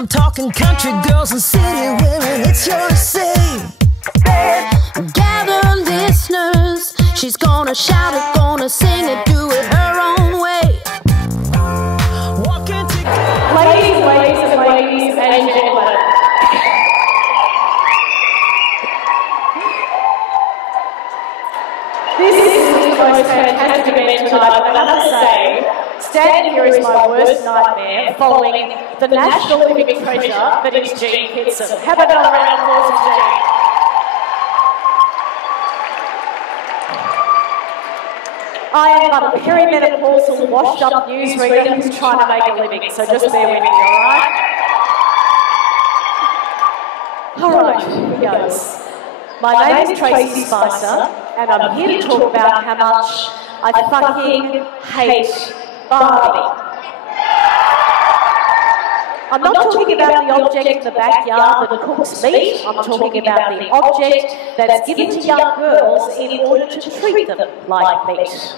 I'm talking country girls and city women, it's your say. Gather listeners, she's gonna shout it, gonna sing it, do it her own way. Walking together. Ladies and gentlemen. This is the most fantastic event tonight, and I have to say, standing here is my worst nightmare following the national living treasure that is Jean Kitson. How about another round of applause for Jean? I am but a perimenopausal, washed-up newsreader who's trying to make a living, so just bear with me, alright? Alright, here goes. My name is Tracey Spicer, and I'm here to talk about how much I fucking hate Barbie. I'm not talking about the object in the backyard that cooks meat. I'm talking about the object that's given to young girls in order to treat them like meat.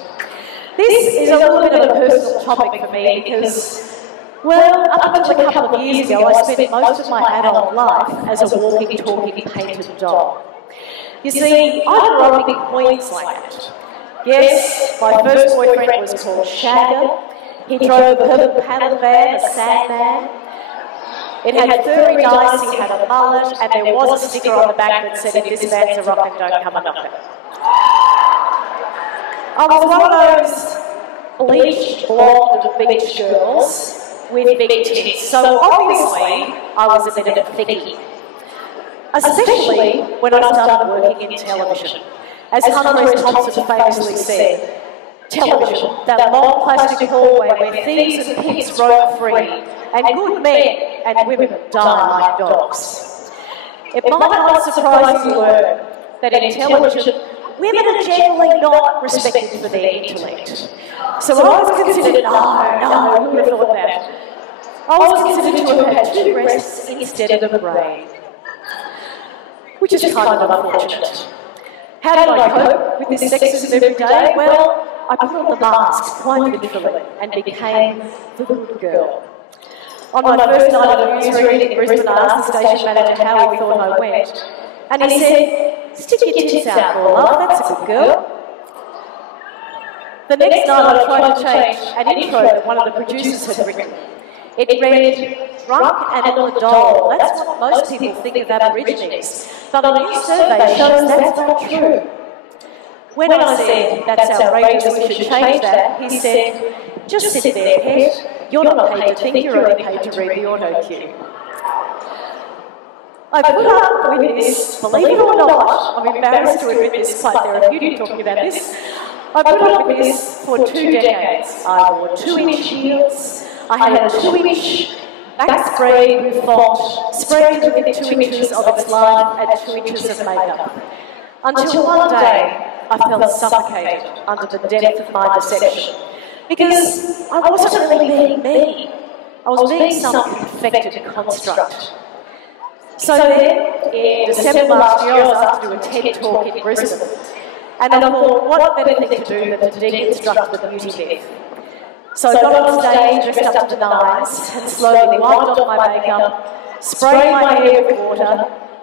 This is a little bit of a personal topic for me because, well, up until a couple of years ago, I spent most of my adult life as a walking, talking, painted doll. You see, I grew up in Queensland. Yes, my first boyfriend was called Shagger. He drove a purple paddle van, a Sandman. It had furry dice, he had a mullet, and there was a sticker on the back that said, "If this man's a rockin', don't come and knock it." I was one of those bleached, blonde beach girls with big tits, so obviously I was a bit of a thicky. Especially when I started working in television. As Hunter S. Thompson famously said, television, that long plastic hallway where thieves and pigs roam free, and good men and women die like dogs. It might not surprise you to learn that in television, women are generally not respected for their intellect. So I was considered, no, who would have thought that? I was considered to have had two breasts instead of a brain. Which is kind of unfortunate. How did I cope with this sexism every day? Well, I put on the mask, quite literally, and became the good girl. On my first night of newsreading in Brisbane, I asked the station manager how he thought I went, and he said, "Stick your tits out, Paula, that's a good girl." The next night I tried to change an intro that one of the producers had written. It read, "Drunk and on the dole." That's what most people think of Aborigines. But a new survey shows that's not true. When I said, "That's outrageous, we should change that," he said, "Just sit there, pet. You're not paid to think, you're only paid to read the auto cue." I put up with this, believe it or not, I'm embarrassed to admit this, quite therapeutic talking about this. I put up with this for 2 decades. I wore 2-inch heels. I had a 2-inch back spray with font, sprayed within 2 inches of its life and 2 inches of makeup. Until one day, I felt suffocated under the depth of my deception. Because I wasn't really being me. I was being some perfected construct. So then, in December last year, I was asked to do a TED talk in Brisbane. And I thought, what better thing to do than to deconstruct the beauty myth? So I got on stage, dressed up to the nines, and slowly wiped off my makeup, sprayed my hair with water,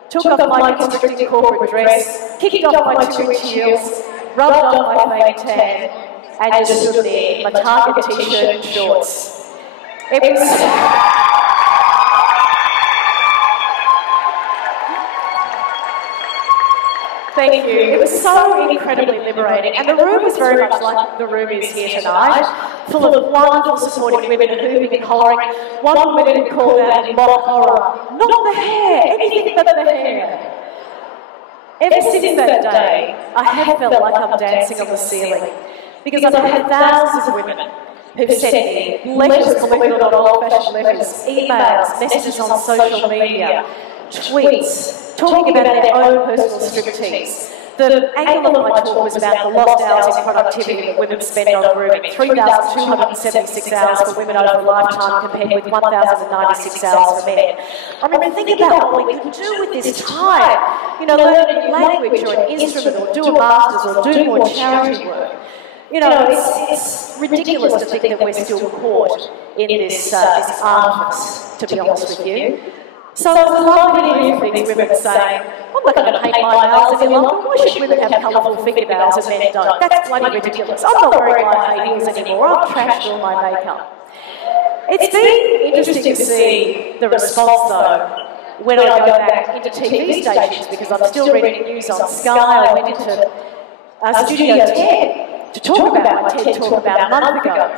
took off my constricting corporate dress, kicked off my 2-inch heels, rubbed off my fake tan, and just stood there in my Target t-shirt and shorts. It was... Thank you. It was so incredibly liberating, and the room was very much like the room is here tonight, full of wonderful supportive women who've been hollering. One woman who called out in mock horror, "Not the hair, anything but the hair." Ever since that day, I have felt like I'm dancing on the ceiling, because I've had thousands of women who've sent me letters, believe it or not, old-fashioned letters, emails, messages on social media, tweets, talking about their own personal striptease. The angle of my talk was about the lost hours in productivity that women spend on grooming, 3,276 hours for women over a lifetime compared with 1,096 hours for men. I remember thinking about what we could do with this time. You know, learn a language or an instrument or do a master's or do more charity work. You know, it's ridiculous to think that we're still caught in this artifice, to be honest with you. So I love hearing these women saying, I'm not going to paint my nails any longer. Why should women have colourful fingernails and men don't? That's bloody ridiculous. I'm not wearing my high heels anymore. I've trashed all my makeup. It's been interesting to see the response, though, when I go back into TV stations, because I'm still reading news on Sky. I went into Studio 10 to talk about my TED Talk about a month ago.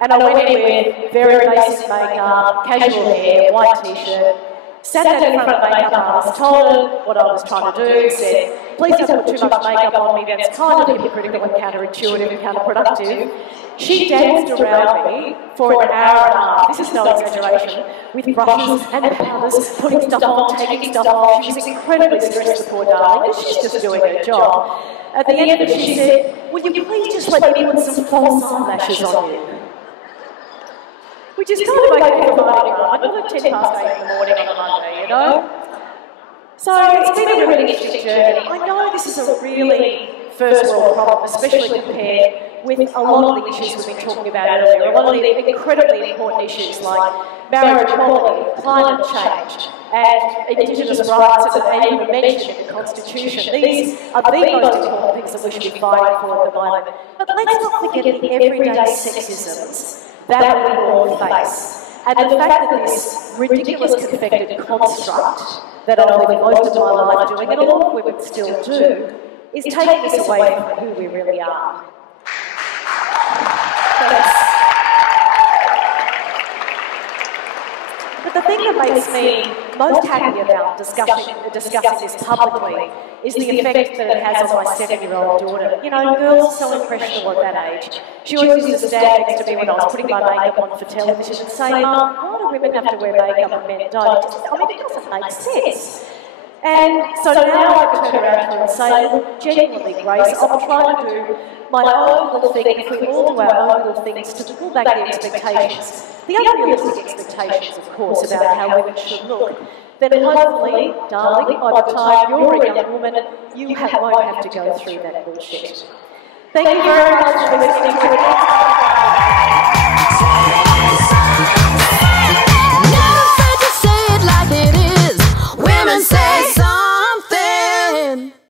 And I went in with very basic makeup, casual hair, white t-shirt, sat down in front of the makeup artist, told her what I was trying to do, said, please don't put too much makeup on me, that's kind of hypocritical and counterintuitive and counterproductive. She danced around me for an hour and a half, this is no exaggeration, with brushes and powders, putting stuff on, taking stuff off. She was incredibly stressed, the poor darling, because she's just doing her job. At the end of it, she said, would you please just let me put some false eyelashes on you? Which is kind of like a Friday night, not at 8 in the morning on a Monday, you know? So it's been a really interesting journey. I know this is a really first world problem, especially compared with a lot of the issues we've been talking about earlier, a lot of the incredibly important issues like marriage equality, climate change, and Indigenous rights that are even mentioned in the Constitution. These are the most important things that we should be fighting for at the moment. But let's not forget the everyday sexisms that we all face. And the fact that this ridiculous confected construct that I've lived most of my life doing, and a lot of women still do, is taking us away from who we really are. But the thing that makes me most happy about discussing this publicly is the effect that it has on my 7-year-old daughter. You know, girls are so impressionable at that age. She always used to stand next to me when I was putting my makeup on for television and say, Mum, why do women have to wear makeup and men don't? I mean, it doesn't make sense. And so now I can turn around to her and say, look, genuinely, Grace, I'm trying to do my own little thing, if we all do our own little things, to pull back the expectations. The unrealistic expectations, of course, about how women should look. Then hopefully, darling, by the time you're a young woman, you won't have to go through that bullshit. Thank you very much for listening to it.